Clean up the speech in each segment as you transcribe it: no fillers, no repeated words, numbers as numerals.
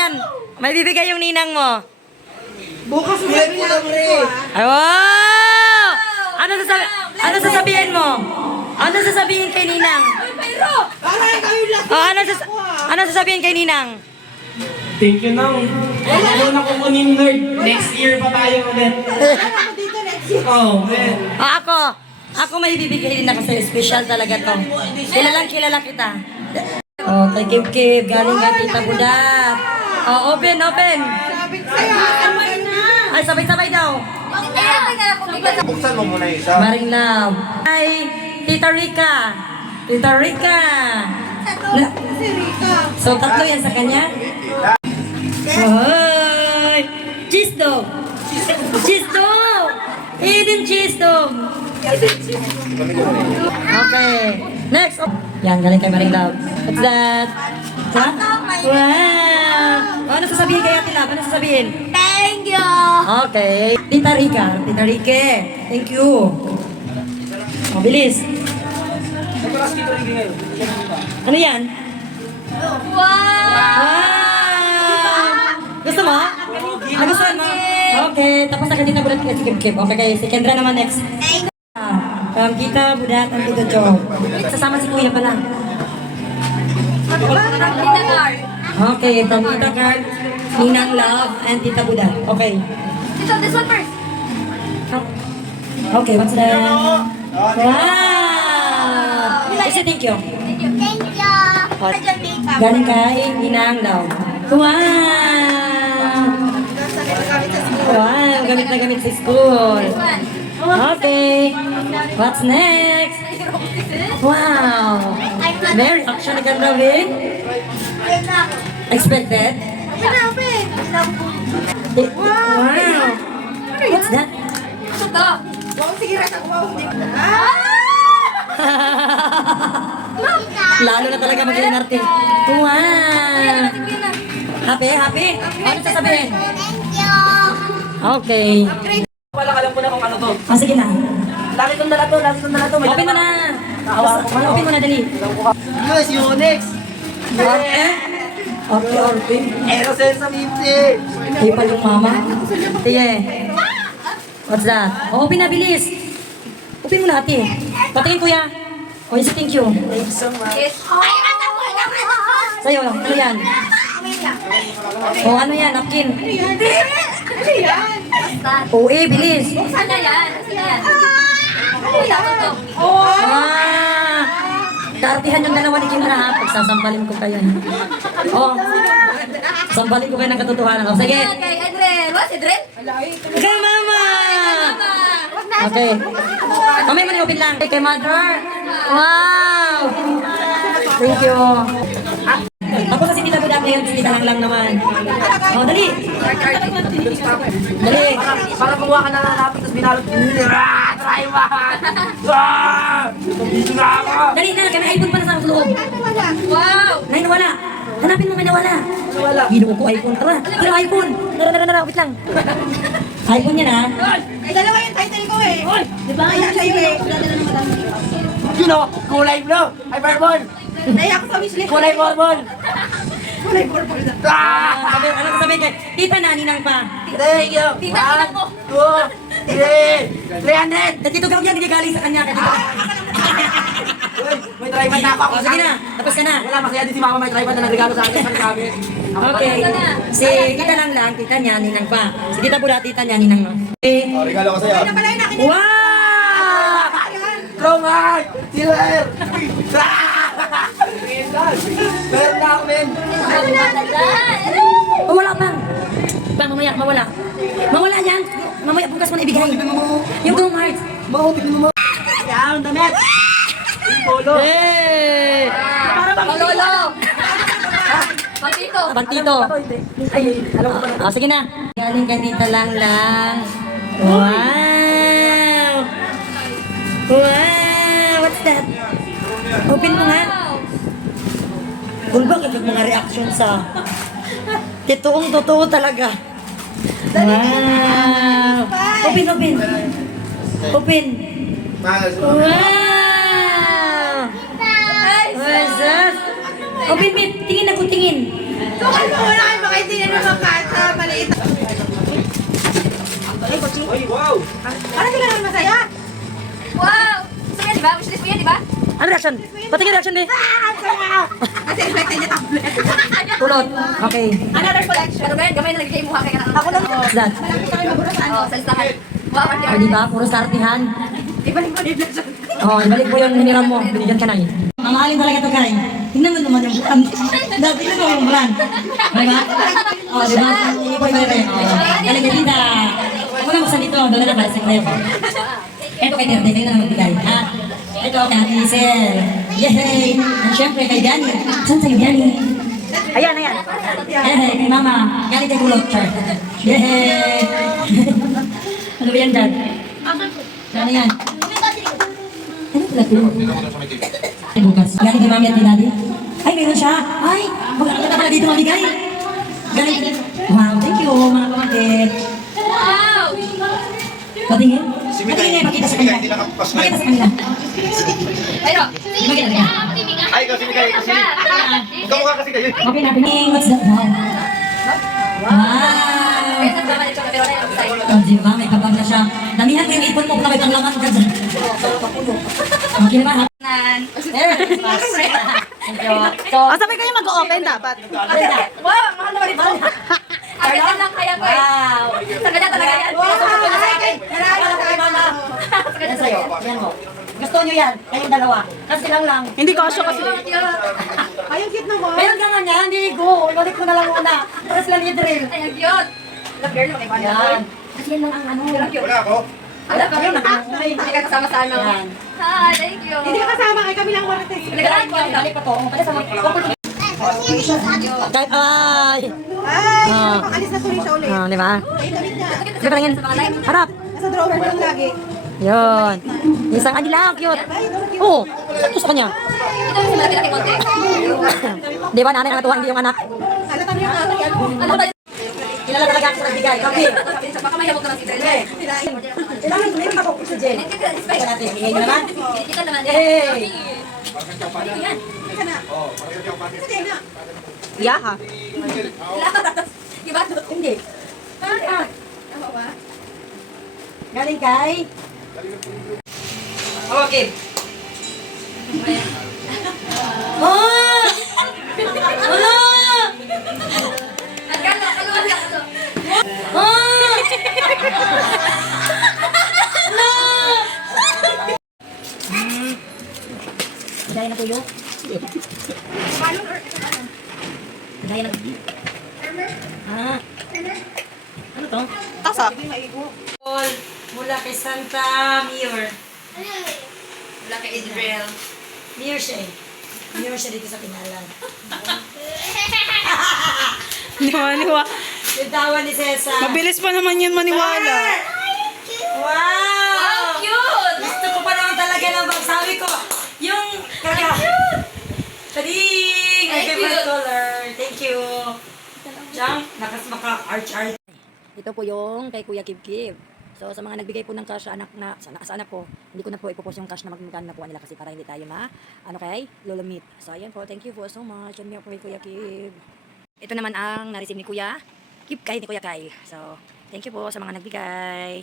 yan. May bibigay yung ninang mo. Bukas mo sabi na rin. Ay, wow! Ano sasabihin mo? Ano sasabihin kay ninang? Aray, kayo lang. Oh, ano sasabihin kay ninang? Thank you, Nang. Ayaw na kukunin nerd. Next year pa tayo ulit. Ako dito next year. Oh, man. Ako may bibigay din na kasi special talaga to. Kilala kita. Oh, kay Kib, galing kay Tita Budat. Oh, open. Sabi ko sa'yo, kamay na. Ay, sabay-sabay daw. Buksan mo muna isa. Maring love. Ay, Tita Rica. Si Rika. So, tatlo yan sa kanya. Hoy! Cheese dog! Eden cheese dog! Okay. Next. Yan, galing kay Maring Love. What's that? What? Wow! Ano sasabihin kay Ate Love? Ano sasabihin? Thank you! Okay. Tita Rica. Thank you. Oh, bilis. Ano yan? Wow! Wow! Gusto mo? Gusto mo? Okay. Tapos na Tita Budat kay si Kip. Okay, si Kendra naman next. From Tita Budat and Tito Joe. Sasama si Kuya pala. Okay, from Tita Card, Ninang Love, and Tita Budat. Okay. Tito, this one first. Okay, what's that? Wow! Kasi thank you. Thank you. Galing kay Ninang Love. Wow! Wow, gamit na gamit sa school. Okay. What's next? Wow. Very action ka Robin. Expected? Wow. What's that? Ito. Wow, sige, rasa ko. Lalo na talaga mag-inarte. Wow. Happy? Ano sasabihin? Okay. Alam ko na kung ano to. Sige na. Lagi kong dala to. Open mo na. Open mo na, dali. Yes, you next. Okay. Aerosol sa Mimsi. Di pa yung mama. Sige. What's that? Open na, bilis. Open mo na, ate. Patingin, kuya. O, yes, thank you. Yes. Ay, Sa'yo, ano yan? O, ano yan? Napkin. Ano yan? O, bilis. Sana yan. Kaartihan yung dalawa ni Kimra, ha? Pagsasampalin ko kayo. O, sambalin ko kayo ng katotohanan. O, sige. Kay Adren. What's Adren? Kay mama! Okay. Kamay mo na open lang. Kay mother. Wow! Thank you. Ako kasi Tita Budat ngayon, Tita lang naman. O, dali. Dali. Para kumuha ka na lapit, tapos binalot. Try ba? Dito na ako. Dali na, kaya may iPhone pa na sa loob. Wow! Nay, nawala. Hanapin mo may nawala. Ginuo ko iPhone. Tara, pero iPhone. Tara, wait lang. iPhone yan, ha? Ay, dalawa yung title ko eh. Di ba? Kaya sa'yo eh. You know, kulay blue. Ay, purple. Naya ako sa wishlist. Kulay purple. Kulay purple na. Ano ko sabihin kay Tita Naninang pa. Thank you. Tita, tingnan mo. 2, 3, 300. Kay Tito Gab yan, hindi galing sa kanya. Kay Tito. Uy, may tripod na ako. O, sige na. Tapos ka na. Wala, masaya din si mama may tripod na nagregalo sa akin. Sabi. Okay. Si Tita lang, tita niya, ninang pa. Si Tita Budat, tita niya, ninang no. Okay. Oh, regalo ko sa'yo. Ano pala yung nakinig? Wow! Strong heart! Silver! Meron na ako, men. Oh, wala pa. Mamaya, mawala. Mawala yan. Mamaya, bukas mo na ibigay. Yung Chrome Heart. Tignan mo. Yan, damit. Polo. Hey! Palolo! Pagtito! Pagtito. Ay, alam ko pa na. Sige na. Galing kay Tita lang. Wow! Wow! What's that? Open mo nga. Bulba ka mga reaction sa totoo talaga. Wow! Open. Open. Wow! What's that? Open, babe. Tingin ako, tingin. Tukal mo, wala kayo Ay, hindi na naman kasa. Maliit. Ay, wow! Parang hindi ka naman masaya. Wow! Gusto mo yan, di ba? Wish list mo yan, di ba? Ano reaction? Patingin reaction din. Kasi infected niya tablet. Kulot. Okay. Another collection. Ano ba yan? Gamay na nagigay mo kaya ka Ako lang. What's that? Oh, sa listahan. Wow, O, di ba? Puro sartihan. Ibalik mo din na siya. Oh, ibalik mo yung hiniram mo. Binigyan ka na yun. Mamahalin talaga ito, Kay. Tingnan mo naman yung brand. Tingnan mo yung brand. Di ba? Oh, di ba? Iipoy mo rin. Oh, galing ka tita. Ako na buksan dito. Doon na lang para sa kayo. Ito kay Terte. Kayo na lang magbigay. Ha? Ito kay Ate Isel. Yay! At syempre kay Danny. Saan sa'yo, Danny? Ayan, ayan. Yay! Kay Mama. Galing kay Kulot. Char. Yay! Ano ba yan, Dad? Ano yan? Ano pala ito? Ay, bukas. Galing kay Mami at kay Daddy? Ay, meron siya. Ay, magkakita na pala dito mabigay. Galing. Wow, thank you, mga pamangkin. Wow! Patingin? Si Mikay. Patingin, pakita sa Si Mikay, kanila. hindi nakapasok. Pakita sa kanila. Pero, Pakita sa kanila. Ay, kasi Mikay, kasi. Ikaw mukha kasi kayo. Okay na, pining. What's that? Wow. Wow. kaya sa drama ni Choco, pero wala yung side. Oh, di ba? May kabag na siya. Damihan ko yung ipon mo kung na may panglaman ka dyan. Okay na ba? Ha? Nan. Thank you. So, Sabi kayo mag-open dapat. Wow, mahal naman ito. Ang ganda lang kaya ko eh. wow. Sa kanya talaga yan. Wow. Wala ko kay Mama. Yan sa'yo. Yan mo. Gusto nyo yan. Kayong dalawa. Kasi lang. Hindi ko asyo kasi. Ay, Ay, ang cute naman. Meron ka nga niya. Hindi go. Ibalik ko na lang muna. Para sila ni Drill. ang cute. Love girl naman kay Yan. Kasi yan lang ang ano. Wala ako. Wala ka rin. Hindi ka kasama sa ano. Yan. Hi, thank you. Hindi ka kasama kay kami lang warate. Nagalaan ko. Balik pa to. Balik sa mga. Kahit ay. Ay, Ah. alis na tuloy siya ulit. Di ba? Ay, damit niya. Sige pa lang yan. Harap. Nasa drawer lang lagi. Yun. Isang lang. Cute. Oo. Sakto sa kanya. Ito yung malaki-laki konti. Di ba nanay ang natuwa, hindi yung anak? Halata niya na. Ano ba? Kilala talaga ako sa nagbigay. Kapi. Baka mayabog naman si Trele. Kailangan ko meron ako sa Jen. Kaya natin, hingin nyo naman. Kita naman. Hey! Yan. Ka na. Kasi na. Yaha. Diba? Hindi. Tama ba? Galing kay? Okay. Oh! Wala! Ang gala, kaluan ka. Oh! Dahil na tuyo? Dahil na... Ah. Ano to? Tasa. Maigo. Mula kay Santa Mir. Wala kay Israel. Mir siya eh. Mir siya dito sa Pinalan. Niwa. Yung tawa ni Cesar. Mabilis pa naman yun maniwala. Wow! Wow, cute! Gusto ko pa naman talaga ng bag. Sabi ko, yung kaya. Tading! My Thank favorite you. color. Thank you. Diyan, nakas maka-arch-arch. Ito po yung kay Kuya Kib Kib. So sa mga nagbigay po ng cash sa anak ko, hindi ko na po ipopost yung cash na magmukha nakuha nila kasi para hindi tayo Lolo Meet. So ayan po, thank you po so much. Yan po kay Kuya Kib. Ito naman ang na-receive ni Kuya Kib Kay ni Kuya Kyle. So thank you po sa mga nagbigay.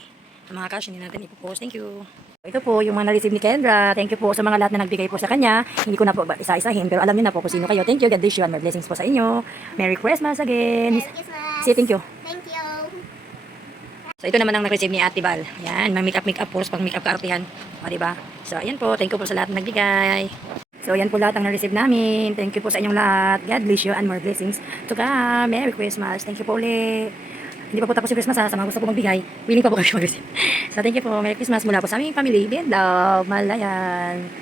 Ang mga cash hindi natin ipopost. Thank you. Ito po yung mga na-receive ni Kendra. Thank you po sa mga lahat na nagbigay po sa kanya. Hindi ko na po isa-isahin pero alam niyo na po kung sino kayo. Thank you. God bless you and my blessings po sa inyo. Merry Christmas again. Say thank you. Thank you. So, ito naman ang na-receive ni Ate Val. Yan, may makeup purse, pang makeup kaartihan. O, diba? So, ayan po. Thank you po sa lahat ng nagbigay. So, ayan po lahat ang na-receive namin. Thank you po sa inyong lahat. God bless you and more blessings to come. Merry Christmas. Thank you po ulit. Hindi pa po tapos yung Christmas ha. Sa mga gusto po magbigay, willing pa po kami mag-receive. So, thank you po. Merry Christmas mula po sa aming family. Be and love. Malayan.